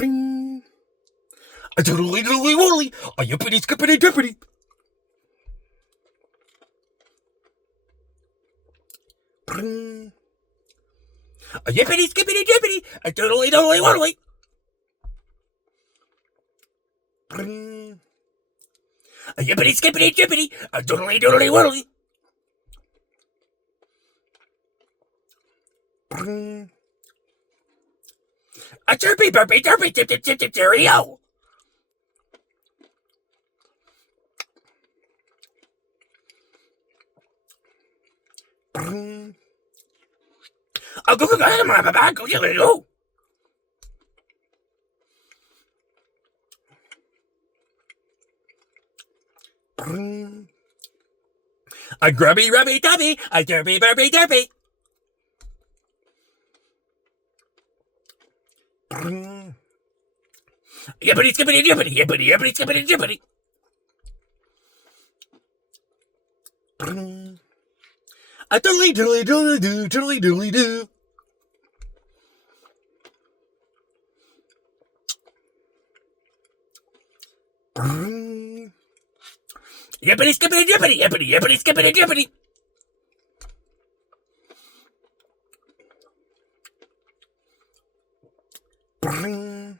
Bring. A doodly doodly woodly. A yippity skippity dippity. Bring. A yippity skippity dippity. A doodly doodly woodly. Bring. A yippity skippity dippity. A doodly doodly woodly. Bring. A chirpy burpy derpy tip tip tip tip cheerio. Bring. A go go go go go go go go. Bring. A grubby rubby dubby. A derpy burpy derpy. Bring. Yippity skippity dippity, yippity yippity skippity dippity. Bring. A doodly doodly doodly doo, doodly doodly doo. Bring. Yippity skippity dippity, yippity yippity skippity dippity. Bring.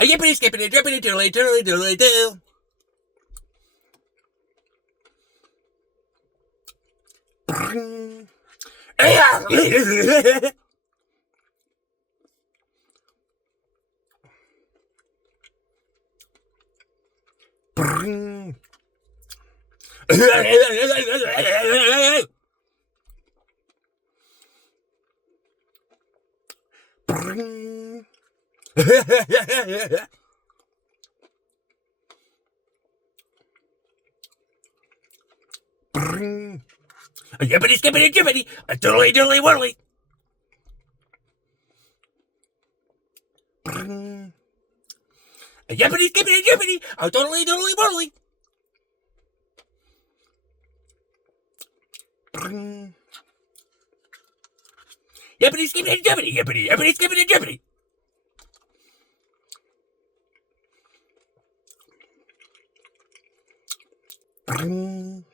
A yippity skippity dippity doodly doodly doodly doo. Bring. Bring. Bring. Bring. A yippity skippity dippity. A doodly doodly woodly. Bring. A yippity skippity dippity. A doodly doodly woodly. Bring. Yippity skippity dippity. Yippity yippity skippity dippity. Bring.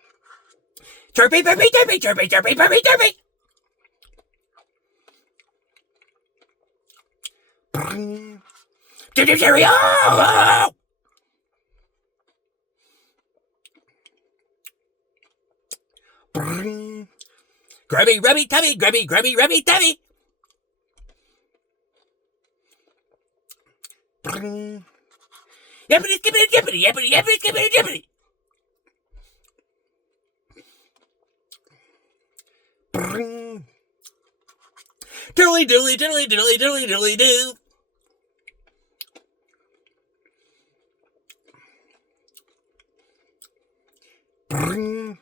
Chirpy burpy derpy, chirpy chirpy burpy derpy. Bring. Dip dip cheerio. Bring. Grubby rubby tubby, grubby grubby rubby tubby. Bring. Yippity skippity dippity, yippity yippity skippity dippity. Bring. Diddly diddly diddly diddly diddly diddly doo. Bring.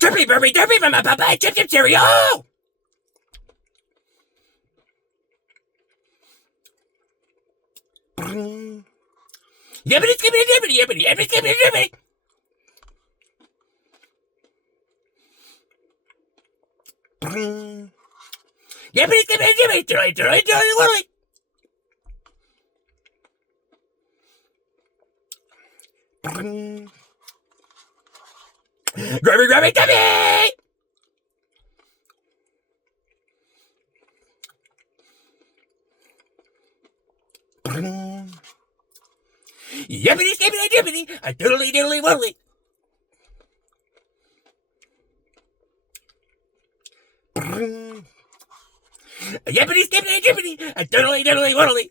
Chirpy burpy derpy mama papa chip chip cheerio. Bring. Yippity skippity dippity, yippity yippity skippity dippity. Bring. Yippity skippity dippity, diddly diddly diddly woodly. Bring. Grubby grubby dubby. Bring. Yippity skippity dippity, a doodly doodly woodly. Bring. A yippity skippity dippity, a doodly doodly woodly.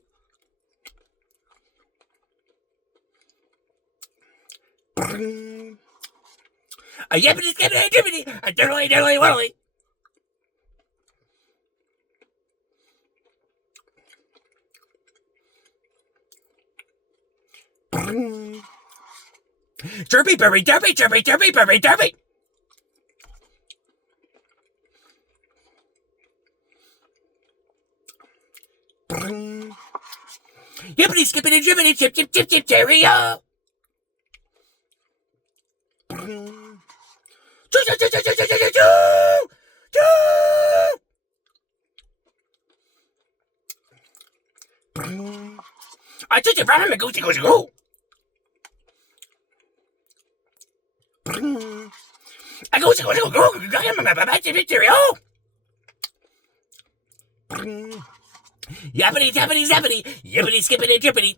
Bring. A yippity skippity dippity, a doodly doodly woodly. Bring. Chirpy burpy derpy, chirpy chirpy burpy derpy. Bring. Yippity skippity drippity chip chip chip chip cheerio. Bring. Choo choo choo choo choo choo choo choo choo. I took it from him and go. I go. Yappity tappity zappity, yippity skippity drippity.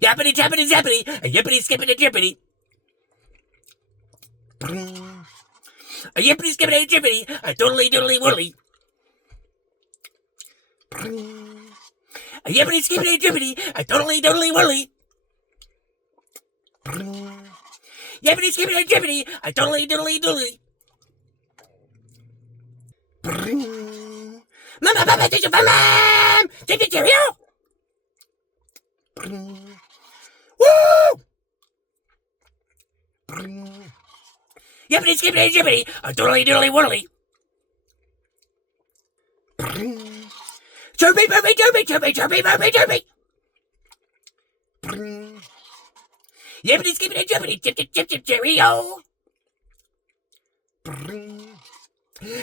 Yappity tappity zappity, yippity skippity drippity. A yippity skippity drippity, a doodly doodly woodly. A yippity skippity drippity, a doodly doodly woodly. Yippity skippity drippity, a doodly doodly doodly. Mama, Papa, did you find Mom? Did you cheerio? Woo! Yippity skippity jippity, a doodly doodly woodly. Chirpy, burpy, chirpy, chirpy, chirpy, burpy, chirpy. Yippity skippity jippity, chip, chip, chip, chip, cheerio.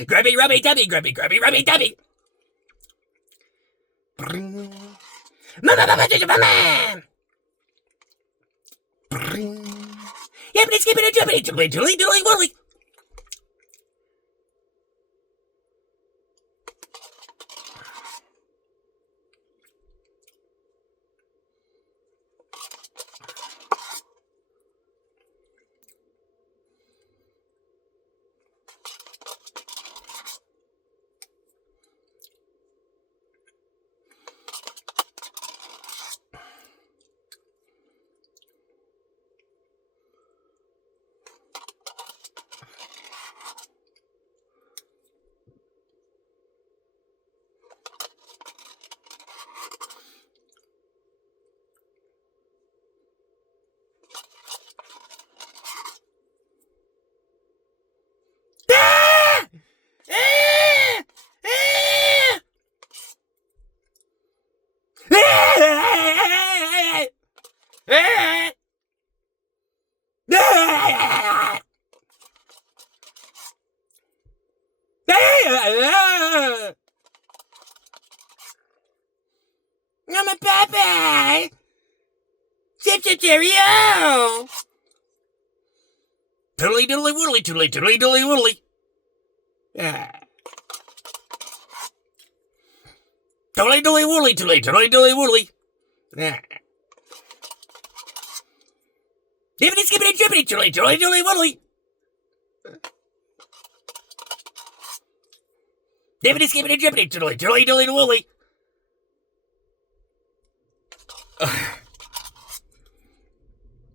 Grubby, rubby, dubby, grubby, grubby, rubby, dubby. Mama, Papa, did you find Mom? Yippity skippity jippity, doodly doodly doodly woodly. I'm a puppy! Chip chip cheerio! Toodly doodly woodly, toodly doodly doodly woodly. Toodly doodly woodly, toodly doodly doodly woodly. Dippity skippity drippity, toodly doodly doodly woodly. Dippity skippity drippity, toodly doodly doodly woodly.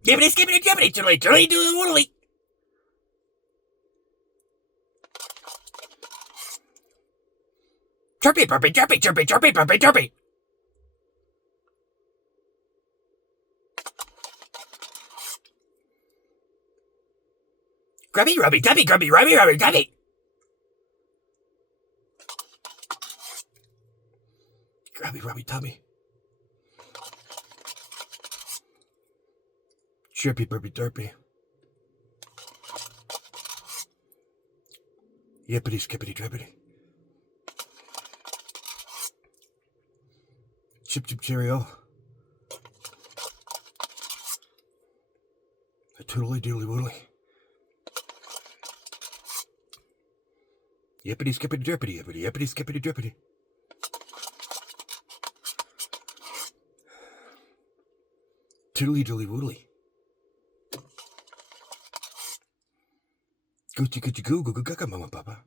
Dippity skippity drippity, toodly doodly doodly woodly. Chirpy, burpy, chirpy, chirpy, chirpy, burpy, chirpy. Grubby, rubby, tubby, grubby, rubby, rubby, tubby. Grubby, rubby, tubby. Chirpy, burpy, derpy. Yippity, skippity, drippity. Chip, chip, cheerio. A toodly doodly woodly. Yippity, skippity, drippity, yippity, yippity, skippity, drippity. Toodly doodly woodly. Goochie goochie goo goo goo gaga mama papa.